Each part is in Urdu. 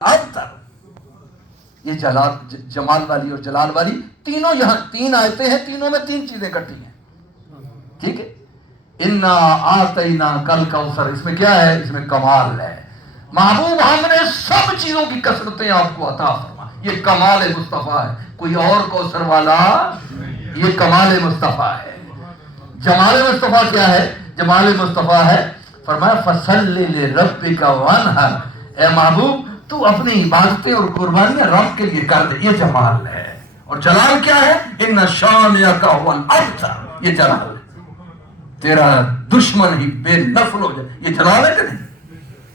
اب تک یہ جمال والی اور جلال والی تینوں یہاں تین آیتیں ہیں، تینوں میں تین چیزیں اکٹھی ہیں. ٹھیک ہے. انا آتینا کل کوثر، اس میں کیا ہے؟ اس میں کمال ہے. محبوب ہم نے سب چیزوں کی کثرتیں آپ کو عطا فرما. یہ کمال مصطفیٰ ہے، کوئی اور کوثر والا، یہ کمال مصطفیٰ ہے. جمال مصطفیٰ کیا ہے؟ جمال مصطفیٰ ہے فرمایا فصلی لربک وانحر، اے محبوب تو اپنی عبادتیں اور قربانیاں رب کے لیے کر دے. یہ جمال ہے. اور جلال کیا ہے؟ ان شانئک هو الابتر، یہ جلال ہے. تیرا دشمن ہی بے نفل ہو جائے، یہ جلال ہے کہ نہیں؟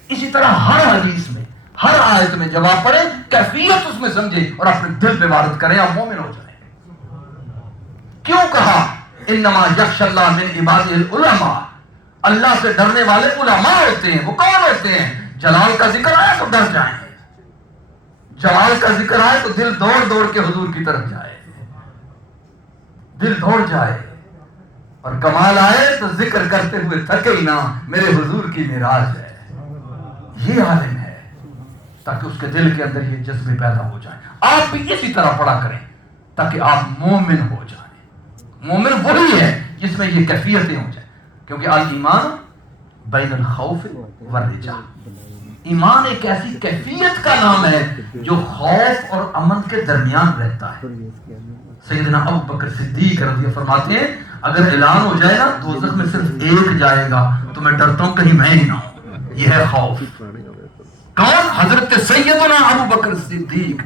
اسی طرح ہر حدیث میں، ہر آیت میں جب آپ پڑھیں کیفیت اس میں سمجھیں اور اپنے دل پہ وارد کریں، آپ مومن ہو جائیں. کیوں کہا انما یخشی اللہ من عبادہ العلماء؟ اللہ سے ڈرنے والے علماء ہوتے ہیں. وہ کون ہوتے ہیں؟ جلال کا ذکر آیا تو ڈر جائیں، جلال کا ذکر آئے تو دل دوڑ دوڑ کے حضور کی طرف جائے، دل دوڑ جائے. اور کمال آئے تو ذکر کرتے ہوئے تھکے ہی نہ، میرے حضور کی معراج ہے. یہ عالم ہے تاکہ اس کے دل کے اندر یہ جذبے پیدا ہو جائیں. آپ بھی اسی طرح پڑھا کریں تاکہ آپ مومن ہو جائیں. مومن وہی ہے جس میں یہ کیفیتیں ہو جائیں، کیونکہ الایمان بین الخوف والرجاء، ایمان ایک ایسی کیفیت کا نام ہے جو خوف اور امن کے درمیان رہتا ہے. سیدنا ابوبکر صدیق رضی اللہ فرماتے ہیں اگر اعلان ہو جائے نا دوزخ میں صرف ایک جائے گا تو میں ڈرتا ہوں کہیں میں ہی نہ ہوں. یہ ہے خوف. کون؟ حضرت سیدنا ابوبکر صدیق.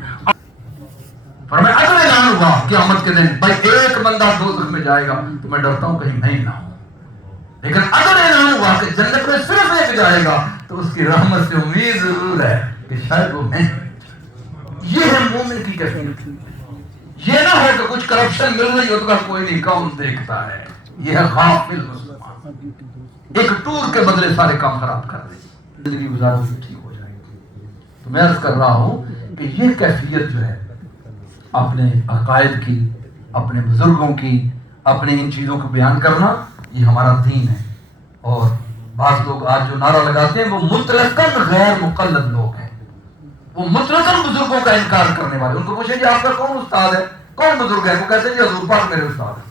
فرمایا اگر اعلان ہوا قیامت کے دن بھائی ایک بندہ دوزخ میں جائے گا تو میں ڈرتا ہوں کہیں میں ہی نہ ہوں، لیکن اگر اعلان ہوا کہ جنت میں صرف ایک جائے گا تو اس کی رحمت سے امید ضرور ہے کہ شاید وہ میں. یہ ہے مومن کی کیفیت. یہ نہ ہو کہ کچھ کرپشن مل رہی ہو تو کوئی نہیں، کون دیکھتا ہے. یہ ہے غافل مسلمان، ایک ٹور کے بدلے سارے کام خراب کر رہے ہیں. زندگی گزارو ٹھیک ہو جائے گی. تو میں عرض کر رہا ہوں کہ یہ کیفیت جو ہے اپنے عقائد کی، اپنے بزرگوں کی، اپنے ان چیزوں کو بیان کرنا، یہ ہمارا دین ہے. اور بعض لوگ آج جو نعرہ لگاتے ہیں وہ مطلقاً غیر مقلد لوگ ہیں، وہ مطلقاً بزرگوں کا انکار کرنے والے. ان کو پوچھیں کہ آپ کا کون استاد ہے، کون بزرگ ہے؟ وہ کہتے ہیں جی حضور پاک میرے استاد ہیں.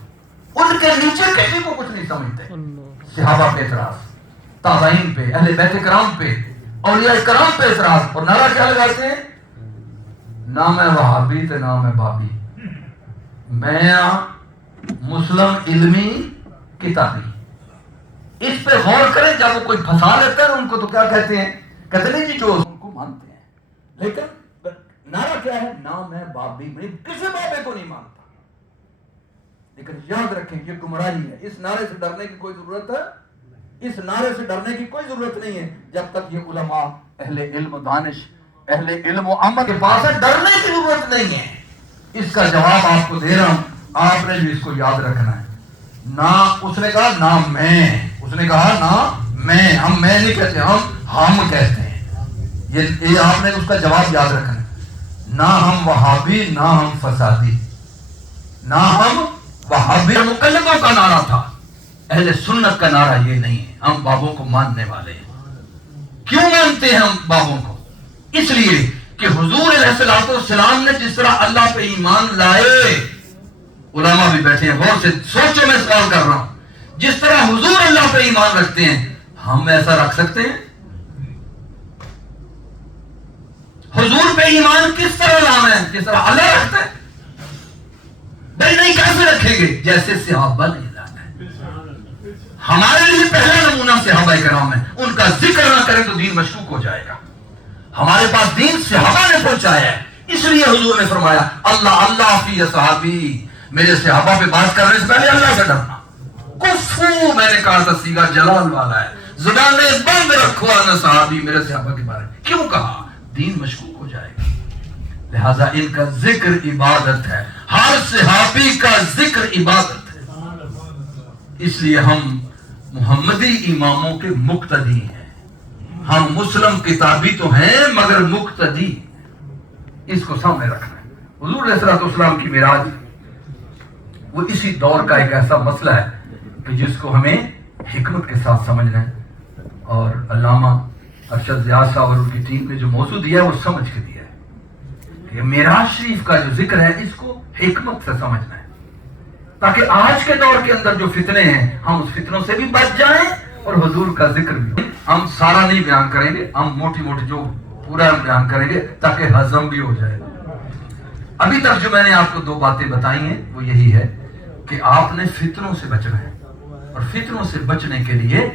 ان کے نیچے کسی کو کچھ نہیں سمجھتے. صحابہ پہ اعتراض، تابعین پہ، اہل بیت کرام پہ، اولیاء کرام پہ اعتراض، اور نعرہ کیا لگاتے ہیں؟ نہ میں وہابی تے نہ میں بابی، میں مسلم علمی کتابی. اس پہ غور کریں. جب وہ کوئی پھنسا لیتا ہے ان کو تو کیا کہتے ہیں؟ کہتے ہیں جی جو ان کو مانتے ہیں، لیکن نعرہ کیا ہے؟ نہ میں بابی، میں کسی بابے کو نہیں مانتا. لیکن یاد رکھیں یہ گمراہی ہے. اس نعرے سے ڈرنے کی کوئی ضرورت ہے؟ اس نعرے سے ڈرنے کی کوئی ضرورت نہیں ہے جب تک یہ علماء، اہل علم و دانش، اہل علم و عمل کے پاس ہے. ڈرنے کی ضرورت نہیں ہے. اس کا جواب آپ کو دے رہا ہوں، آپ نے بھی اس کو یاد رکھنا ہے. نہ اس نے کہا نہ میں، اس نے کہا نہ میں، ہم میں نہیں کہتے، ہم کہتے ہیں. یہ آپ نے اس کا جواب یاد رکھنا ہے. نہ ہم وہابی، نہ ہم فسادی، نہ ہم وہابی. مقلدوں کا نعرہ تھا، اہل سنت کا نعرہ یہ نہیں ہے. ہم بابوں کو ماننے والے ہیں. کیوں مانتے ہیں ہم بابوں کو؟ اس لیے کہ حضور علیہ السلام نے جس طرح اللہ پہ ایمان لائے، علماء بھی بیٹھے ہیں غور سے سوچو، میں سوال کر رہا ہوں، جس طرح حضور اللہ پہ ایمان رکھتے ہیں ہم ایسا رکھ سکتے ہیں؟ حضور پہ ایمان کس طرح لانا ہے؟ جس طرح اللہ رکھتا ہے. بھائی نہیں، کیسے رکھیں گے؟ جیسے صحابہ نے لانا ہے. ہمارے لیے پہلا نمونہ صحابہ کرام ہے. ان کا ذکر نہ کریں تو دین مشکوک ہو جائے گا. ہمارے پاس دین صحابہ نے پہنچایا ہے، اس لیے حضور نے فرمایا اللہ اللہ فی صحابی، میرے صحابہ پہ بات کرنے سے پہلے اللہ سے ڈرنا. کفو، میں نے کہا تھا سیگا جلال والا ہے، زبانیں بند رکھو انا صحابی، میرے صحابہ کے بارے میں. کیوں کہا؟ دین مشکوک ہو جائے گا. لہذا ان کا ذکر عبادت ہے، ہر صحابی کا ذکر عبادت ہے. اس لیے ہم محمدی اماموں کے مقتدی ہیں. ہم مسلم کتابی تو ہیں مگر مقتدی. اس کو سامنے رکھنا ہے. حضور علیہ السلام کی معراج وہ اسی دور کا ایک ایسا مسئلہ ہے کہ جس کو ہمیں حکمت کے ساتھ سمجھنا ہے. اور علامہ ارشد ضیاء صاحب اور ان کی ٹیم نے جو موضوع دیا ہے وہ سمجھ کے دیا ہے کہ معراج شریف کا جو ذکر ہے اس کو حکمت سے سمجھنا ہے، تاکہ آج کے دور کے اندر جو فتنے ہیں ہم اس فتنوں سے بھی بچ جائیں اور حضور کا ذکر بھی. ہم سارا نہیں بیان کریں گے، ہم موٹی موٹی جو پورا بیان کریں گے تاکہ ہضم بھی ہو جائے. ابھی تک جو میں نے آپ کو 2 باتیں بتائی ہیں وہ یہی ہے کہ آپ نے فتنوں سے بچنا ہے، اور فتنوں سے بچنے کے لیے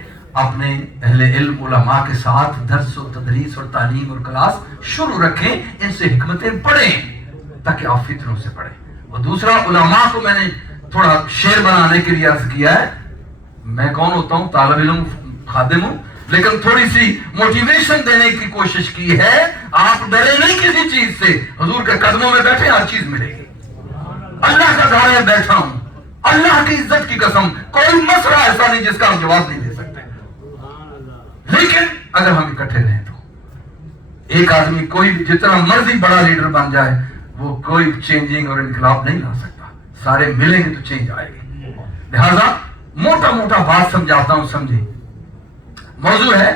اپنے اہل علم علماء کے ساتھ درس و تدریس اور تعلیم اور کلاس شروع رکھیں، ان سے حکمتیں پڑھیں تاکہ آپ فتنوں سے پڑھیں. اور دوسرا، علماء کو میں نے تھوڑا شعر بنانے کے لیے عرض کیا ہے. میں کون ہوتا ہوں؟ طالب علم خادم ہوں، لیکن تھوڑی سی موٹیویشن دینے کی کوشش کی ہے. آپ ڈرے نہیں کسی چیز سے، حضور کے قدموں میں بیٹھے ہر چیز ملے گی. اللہ کا گھر ہے، بیٹھا ہوں، اللہ کی عزت کی قسم کوئی مسئلہ ایسا نہیں جس کا ہم جواب نہیں دے سکتے. لیکن اگر ہم اکٹھے رہیں تو ایک آدمی کوئی جتنا مرضی بڑا لیڈر بن جائے وہ کوئی چینجنگ اور انقلاب نہیں لا سکتا. سارے ملیں گے تو چینج آئے گی. لہذا موٹا موٹا بات سمجھاتا ہوں، سمجھے. موضوع ہے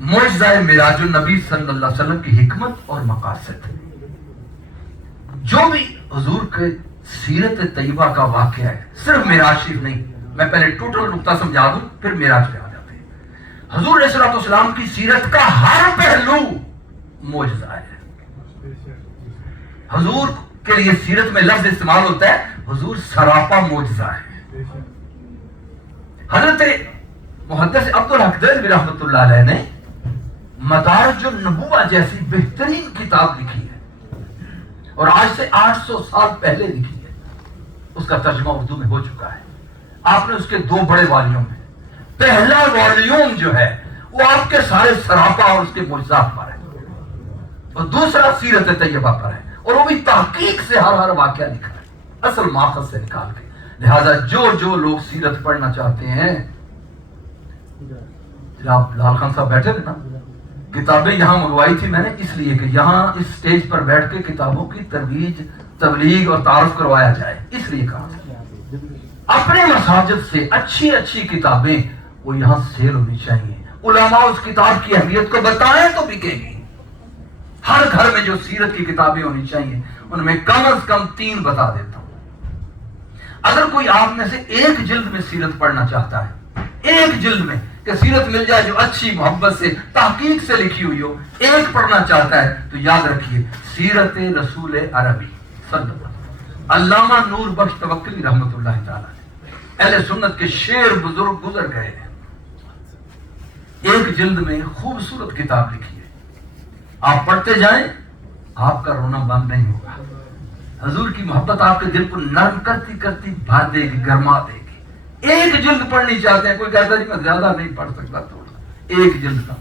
معجزہ معراج النبی صلی اللہ علیہ وسلم کی حکمت اور مقاصد. جو بھی حضور کے سیرت طیبہ کا واقعہ ہے، صرف معراج شریف نہیں، میں پہلے ٹوٹل نقطہ سمجھا دوں پھر معراج پہ آ جاتے ہیں. حضور علیہ السلام کی سیرت کا ہر پہلو معجزہ ہے. حضور کے لیے سیرت میں لفظ استعمال ہوتا ہے حضور سراپا معجزہ ہے. حضرت محدث عبد الحق دہلوی رحمۃ اللہ علیہ نے مدارج النبوہ جیسی بہترین کتاب لکھی ہے، اور آج سے 800 سال پہلے لکھی ہے. اس کا ترجمہ اردو میں ہو چکا ہے. آپ نے اس کے 2 بڑے والیوم ہیں. پہلا والیوم جو ہے وہ آپ کے سارے سراپا اور اس کے معجزات پر ہے، اور دوسرا سیرت طیبہ پر ہے، اور وہ بھی تحقیق سے ہر واقعہ لکھا ہے، اصل ماخذ سے نکال کے. لہذا جو لوگ سیرت پڑھنا چاہتے ہیں، جناب لال خان صاحب بیٹھے تھے نا، کتابیں یہاں منگوائی تھی میں نے اس لیے کہ یہاں اس سٹیج پر بیٹھ کے کتابوں کی ترویج، تبلیغ اور تعارف کروایا جائے، اس لیے کہا. اپنے مساجد سے اچھی کتابیں وہ یہاں سیل ہونی چاہیے. علماء اس کتاب کی اہمیت کو بتائیں تو بکے گی. ہر گھر میں جو سیرت کی کتابیں ہونی چاہیے ان میں کم از کم 3 بتا دیتا ہوں. اگر کوئی آپ میں سے ایک جلد میں سیرت پڑھنا چاہتا ہے، ایک جلد میں کہ سیرت مل جائے جو اچھی محبت سے تحقیق سے لکھی ہوئی ہو، ایک پڑھنا چاہتا ہے تو یاد رکھیے سیرت رسول عربی صلی اللہ علیہ وسلم. علامہ نور بخش توکلی رحمۃ اللہ تعالی اہل سنت کے شیر بزرگ گزر گئے ہیں. ایک جلد میں خوبصورت کتاب لکھی ہے. آپ پڑھتے جائیں، آپ کا رونا بند نہیں ہوگا. حضور کی محبت آپ کے دل کو نرم کرتی کرتی بھر دے گی، گرما دے گی. ایک جلد پڑھنی چاہتے ہیں، کوئی کہتا ہے کہ میں زیادہ نہیں پڑھ سکتا، تھوڑا ایک جلد کا